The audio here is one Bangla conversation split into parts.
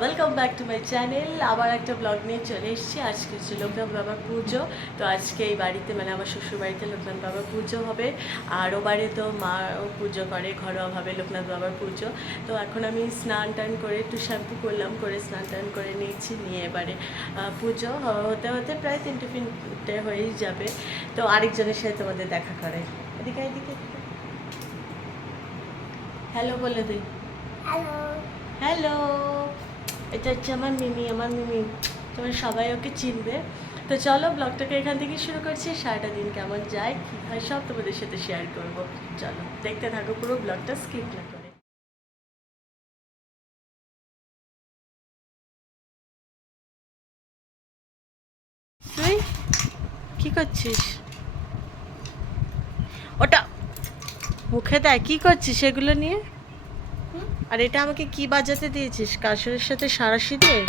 Welcome back to my channel আবার একটা ব্লগ নিয়ে চলে এসেছি। আজকে হচ্ছে লোকনাথ বাবার পুজো। তো আজকে এই বাড়িতে মানে আমার শ্বশুর বাড়িতে লোকনাথ বাবার পুজো হবে। আর ও বাড়ি তো মাও পুজো করে ঘরোয়াভাবে লোকনাথ বাবার পুজো। তো এখন আমি স্নান টান করে একটু শ্যাম্পু করলাম করে স্নান টান করে নিয়েছি নিয়ে এবারে পুজো হতে হতে প্রায় তিনটে তিনটে হয়েই যাবে। তো আরেকজনের সাথে তোমাদের দেখা করে। এদিকে এদিকে হ্যালো বলে দিই। হ্যালো হ্যালো এটা হচ্ছে আমার মিমি আমার মিমি। তোমার সবাই ওকে চিনবে। তো চলো ব্লগটাকে এখান থেকে শুরু করছি। সারাটা দিন কেমন যায়, কী হয়, সব তোমাদের সাথে শেয়ার করব। চলো, দেখতে থাকো পুরো ব্লগটা স্কিপ না করে। তুই কি করছিস? ওটা মুখে দেয় কি করছিস সেগুলো নিয়ে? আর এটা আমাকে কি বাজাতে দিয়েছিস? কাসরের সাথে সারাশি দিয়ে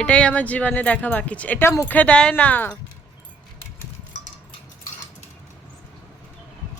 এটাই আমার জীবনে দেখা বাকি এটা মুখে দেয় না।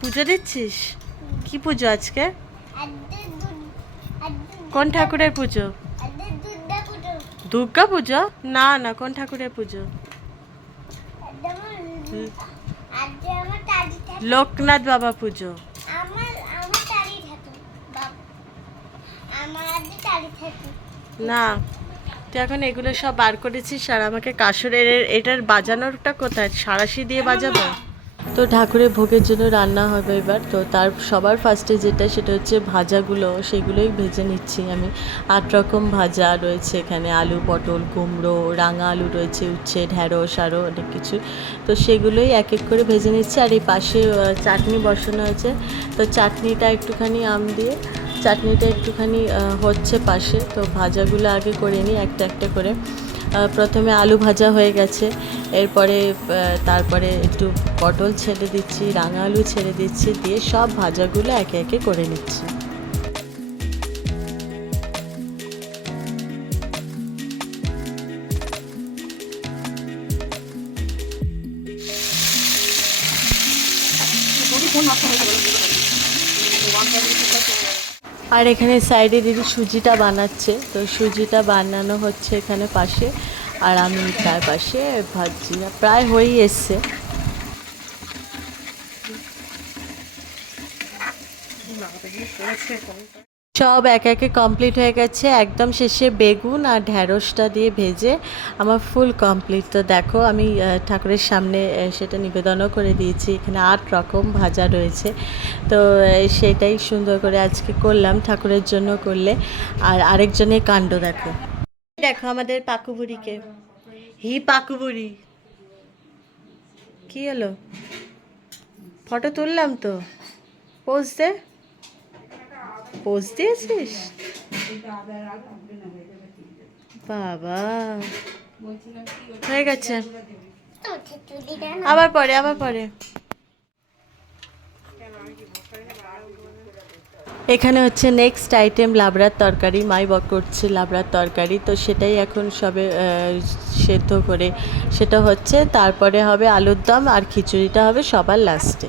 পুজো দিচ্ছিস? কি পুজো আজকে? কোন ঠাকুরের পুজো? দুর্গা পুজো? না না কোন ঠাকুরের পুজো? লোকনাথ বাবা পুজো আমার আমার তাড়ি থাকে বাবা আমার আদ্দে তাড়ি থাকে না তুই এখন এগুলো সব বার করেছিস আর আমাকে কাসরের এটার বাজানোরটা কোথায়? সারাশি দিয়ে বাজাবো? তো ঠাকুরের ভোগের জন্য রান্না হবে এবার। তো তার সবার ফার্স্টে যেটা সেটা হচ্ছে ভাজাগুলো সেগুলোই ভেজে নিচ্ছি আমি। আট রকম ভাজা রয়েছে এখানে আলু পটল কুমড়ো রাঙা আলু রয়েছে উচ্ছে ঢ্যাঁড়স আরও অনেক কিছু। তো সেগুলোই এক এক করে ভেজে নিচ্ছি। আর এই পাশে চাটনি বসানো হয়েছে তো চাটনিটা একটুখানি আম দিয়ে চাটনিটা একটুখানি হচ্ছে পাশে, তো ভাজাগুলো আগে করে নিই, একটা একটা করে। প্রথমে আলু ভাজা হয়ে গেছে, এরপরে তারপরে একটু পটল ছেড়ে দিচ্ছি, রাঙা আলু ছেড়ে দিচ্ছি, দিয়ে সব ভাজাগুলো একে একে করে নিচ্ছি। আর এখানে সাইডে দিদি সুজিটা বানাচ্ছে। তো সুজিটা বানানো হচ্ছে এখানে পাশে। আর আমি তার পাশে ভাজছি। প্রায় হয়েই এসছে। সব এক একে কমপ্লিট হয়ে গেছে। একদম শেষে বেগুন আর ঢ্যাঁড়সটা দিয়ে ভেজে আমার ফুল কমপ্লিট তো দেখো আমি ঠাকুরের সামনে সেটা নিবেদনও করে দিয়েছি। এখানে আট রকম ভাজা রয়েছে। তো সেটাই সুন্দর করে আজকে করলাম, ঠাকুরের জন্য করলে। আর আরেকজনের কাণ্ড দেখো। দেখো আমাদের পাকুবুড়িকে। হি পাকুবুড়ি! কি হলো? ফটো তুললাম তো? পোজ দে। পোজ দিয়েছিস? বাবা। হয়ে গেছে। আবার পরে আবার পরে। এখানে হচ্ছে নেক্সট আইটেম লাবড়ার তরকারি। মাই বক করছে লাবড়ার তরকারি। তো সেটাই এখন সবে সেদ্ধ করে, সেটা হচ্ছে, তারপরে হবে আলুর দম আর খিচুড়িটা হবে সবার লাস্টে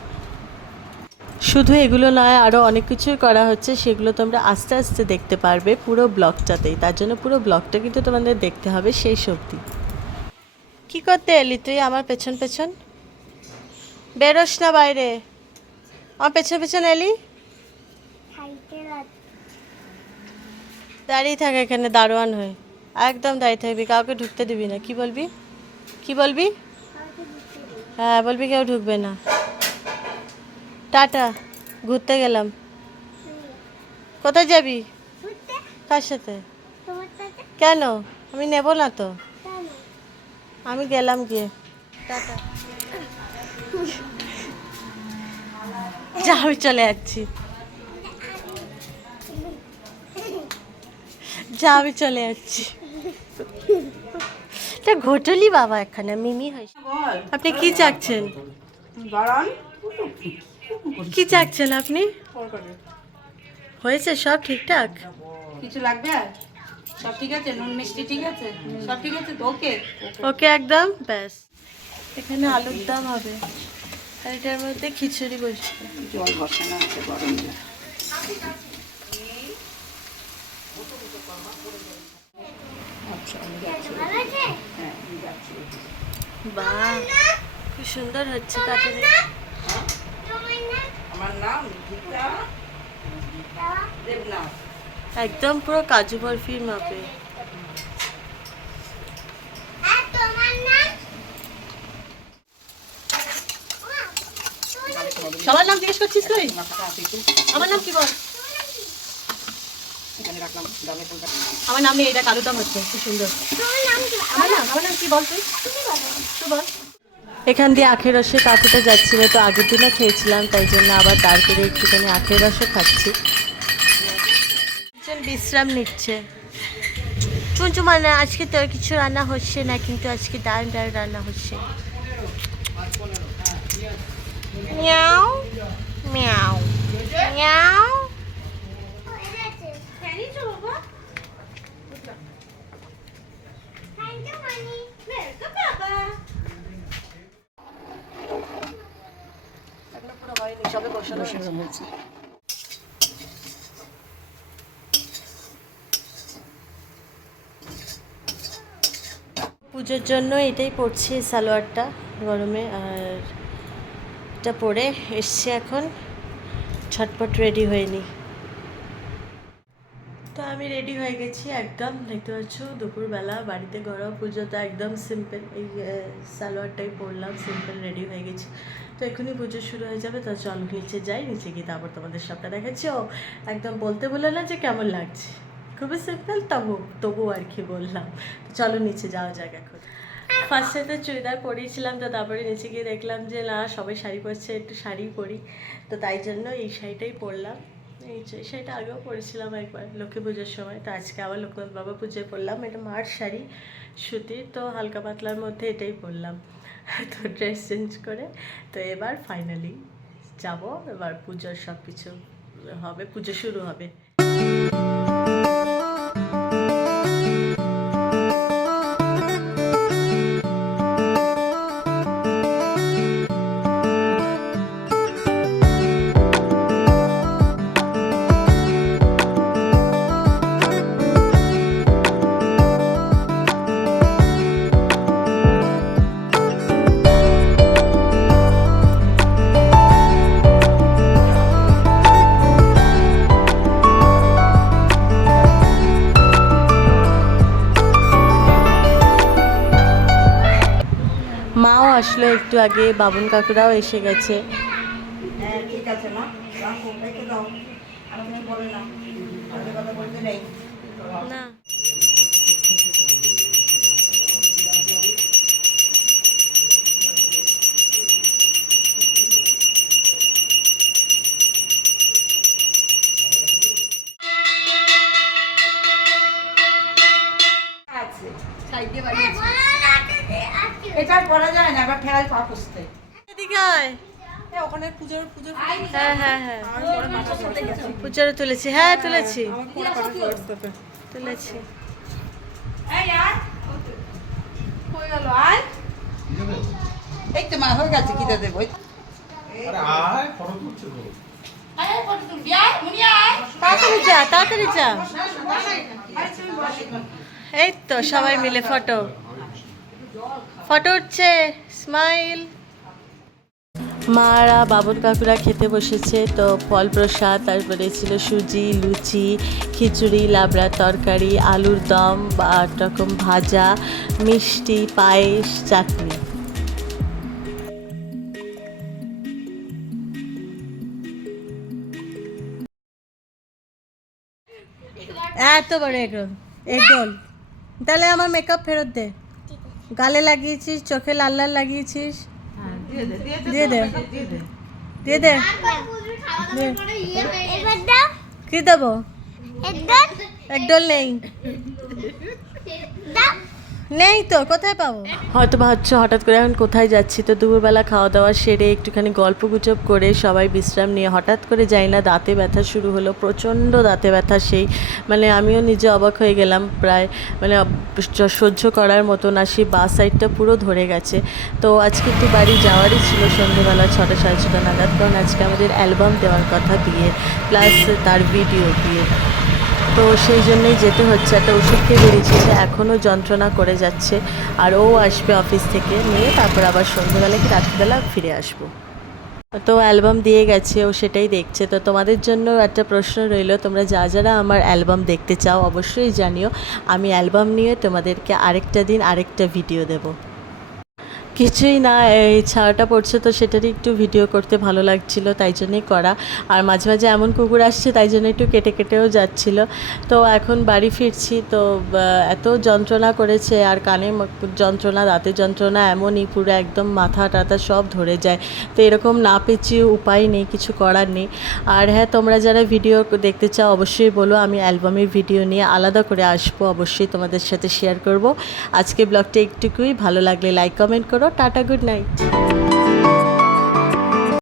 শুধু এগুলো নয় আরও অনেক কিছুই করা হচ্ছে সেগুলো তোমরা আস্তে আস্তে দেখতে পারবে পুরো ব্লগটাতেই। তার জন্য পুরো ব্লগটা কিন্তু তোমাদের দেখতে হবে সেই সবজি কি করতে এলি তুই আমার পেছন পেছন? বেরোস না বাইরে। আমার পেছন পেছন এলি? দাঁড়িয়ে থাক এখানে দারোয়ান হয়ে। একদম দাঁড়িয়ে থাকবি কাউকে ঢুকতে দিবি না। কি বলবি? কি বলবি? হ্যাঁ বলবি কেউ ঢুকবে না। টাটা ঘুরতে গেলাম। কোথায় যাবি? কার সাথে? কেন? আমি নেব না তো। আমি গেলাম গিয়ে। টাটা। যা আমি চলে যাচ্ছি। যা আমি চলে যাচ্ছি। এটা ঘটলি বাবা এখানে মিমি হয়। আপনি কি চাচ্ছেন? গরম কি চাচ্ছেন আপনি? হয়েছে সব ঠিকঠাক? কিছু লাগবে? আর সব ঠিক আছে? নুন মিষ্টি ঠিক আছে? সব ঠিক আছে তো? ওকে? ওকে একদম? ব্যাস। এখানে আলুর দাম হবে। আর এটার মধ্যে খিচুড়ি বসবে। জল বসানো আছে গরম জল আচ্ছা হ্যাঁ বাহ কি সুন্দর হচ্ছে নাম আমার নাম? গীতা? দেবনাথ। একদম পুরো কাজু বরফির মাপে। আর তোমার নাম? সবার নাম জিজ্ঞেস করছিস তুই? আমার নাম কি বল? আমার নাম নেই এটা কালো দাম হচ্ছে কি সুন্দর। নাম আমার নাম আমার নাম কি বল তুই? তুই বল। এখান দিয়ে আখের রসে কাকুটা যাচ্ছিল, তো আগের দিনও খেয়েছিলাম, তাই জন্য আবার করে একটুখানি আখের রসও খাচ্ছি। বিশ্রাম নিচ্ছে। চুঞ্চু মানে আজকে তো কিছু রান্না হচ্ছে না, কিন্তু আজকে ডাল ডাল রান্না হচ্ছে। Meow meow meow. পুজোর জন্য এটাই পড়ছে সালোয়ারটা গরমে, আর এটা পরে এসছে এখন। ছটপট রেডি হয়নি তো আমি রেডি হয়ে গেছি একদম, দেখতে পাচ্ছ, দুপুরবেলা বাড়িতে গরম পুজো তো একদম সিম্পল এই সালোয়ারটাই পরলাম সিম্পল রেডি হয়ে গেছি। তো এখনই পুজো শুরু হয়ে যাবে, তো চল নিচে যাই, নিচে গিয়ে তারপর তোমাদের সবটা দেখাচ্ছি ও একদম বলতে বলল না যে কেমন লাগছে। খুবই সিম্পল তবু তবু আর কি বললাম। চলো নিচে যাওয়া যাক এখন। ফার্স্টে তো চুড়িদার পরিয়েছিলাম, তো তারপরে নিচে গিয়ে দেখলাম যে, না, সবাই শাড়ি পরছে, একটু শাড়ি পরি। তো তাই জন্য এই শাড়িটাই পরলাম। এই এই শাড়িটা আগেও পরেছিলাম একবার লক্ষ্মী পুজোর সময়, তো আজকে আবার লোকনাথ বাবা পুজোয় পরলাম। এটা মার শাড়ি, সুতির, তো হালকা পাতলার মধ্যে এটাই পরলাম। তো ড্রেস চেঞ্জ করে, তো এবার ফাইনালি যাব, এবার পুজোর সব কিছু হবে, পুজো শুরু হবে। মাও আসলো একটু আগে বাবুন কাকুরাও এসে গেছে। হ্যাঁ ঠিক আছে মা। না। আগে কথা বলতে নেই না আছে হ্যাঁ বলো না আছে আছে এটা পরা যায় না আবার ঠেলাই পা পুষতে। এদিকে আয়। ওখানে পুজোর পুজোর হ্যাঁ হ্যাঁ হ্যাঁ। পুজোরে তুলেছি। হ্যাঁ তুলেছি। তুলেছি এই হয়ে তো মা হয়ে গেছে কি দেবো। আরে আয় ফটো তুলছে তো। আয় ফটো তুলবি। আয় মুনি আয়। তাড়াতাড়ি যা তাড়াতাড়ি যা। এই তো সবাই মিলে ফটো। ফটো উঠছে স্মাইল মারা বাবুর কাকুরা খেতে বসেছে তো ফল প্রসাদ তারপরে ছিল সুজি লুচি খিচুড়ি লাবড়া তরকারি আলুর দম বা রকম ভাজা মিষ্টি পায়েস চাটনি। এত বড় এগরোল এগরোল তাহলে আমার মেকআপ ফেরত দে। গালে লাগিয়েছিস চোখে লাল লাল লাগিয়েছিস? দিয়ে দে দিয়ে দে দে। কি দেবো? একদল? একডোল নেই। নেই তো, কোথায় পাবো? হয়তো ভাবছ হঠাৎ করে এখন কোথায় যাচ্ছি, তো দুপুরবেলা খাওয়া দাওয়া সেরে একটুখানি গল্প গুজব করে সবাই বিশ্রাম নিয়ে হঠাৎ করে যাই না দাঁতে ব্যথা শুরু হলো, প্রচণ্ড দাঁতে ব্যথা সেই মানে আমিও নিজে অবাক হয়ে গেলাম প্রায় মানে সহ্য করার মতো না, সেই বাস সাইডটা পুরো ধরে গেছে। তো আজকে একটু বাড়ি যাওয়ারই ছিল সন্ধ্যেবেলা ছটা, সাড়ে ছটা নাগাদ, কারণ আজকে আমাদের অ্যালবাম দেওয়ার কথা বিয়ে প্লাস তার ভিডিও বিয়ে তো সেই জন্যই যেতে হচ্ছে। একটা ওষুধ খেয়ে বেরিয়েছি সে এখনও যন্ত্রণা করে যাচ্ছে। আর ও আসবে অফিস থেকে নিয়ে তারপর আবার সন্ধ্যেবেলা কি রাত্রিবেলা ফিরে আসব। তো অ্যালবাম দিয়ে গেছে, ও সেটাই দেখছে। তো তোমাদের জন্য একটা প্রশ্ন রইল, তোমরা যা যারা আমার অ্যালবাম দেখতে চাও অবশ্যই জানিও। আমি অ্যালবাম নিয়ে তোমাদেরকে আরেকটা দিন আরেকটা ভিডিও দেবো। কিছুই না, এই ছায়াটা পড়ছে তো সেটারই একটু ভিডিও করতে ভালো লাগছিল, তাই জন্যই করা। আর মাঝে মাঝে এমন কুকুর আসছে, তাই জন্য একটু কেটে কেটেও যাচ্ছিল। তো এখন বাড়ি ফিরছি, তো এত যন্ত্রণা করেছে, আর কানে যন্ত্রণা দাঁতের যন্ত্রণা এমনই, পুরো একদম মাথা টাথা সব ধরে যায়। তো এরকম না পেঁচিয়ে উপায় নেই, কিছু করার নেই। আর হ্যাঁ তোমরা যারা ভিডিও দেখতে চাও, অবশ্যই বলো, আমি অ্যালবামের ভিডিও নিয়ে আলাদা করে আসব, অবশ্যই তোমাদের সাথে শেয়ার করব। আজকে ব্লগটা একটুকুই, ভালো লাগলে লাইক, কমেন্ট করো টাটা গুড নাইট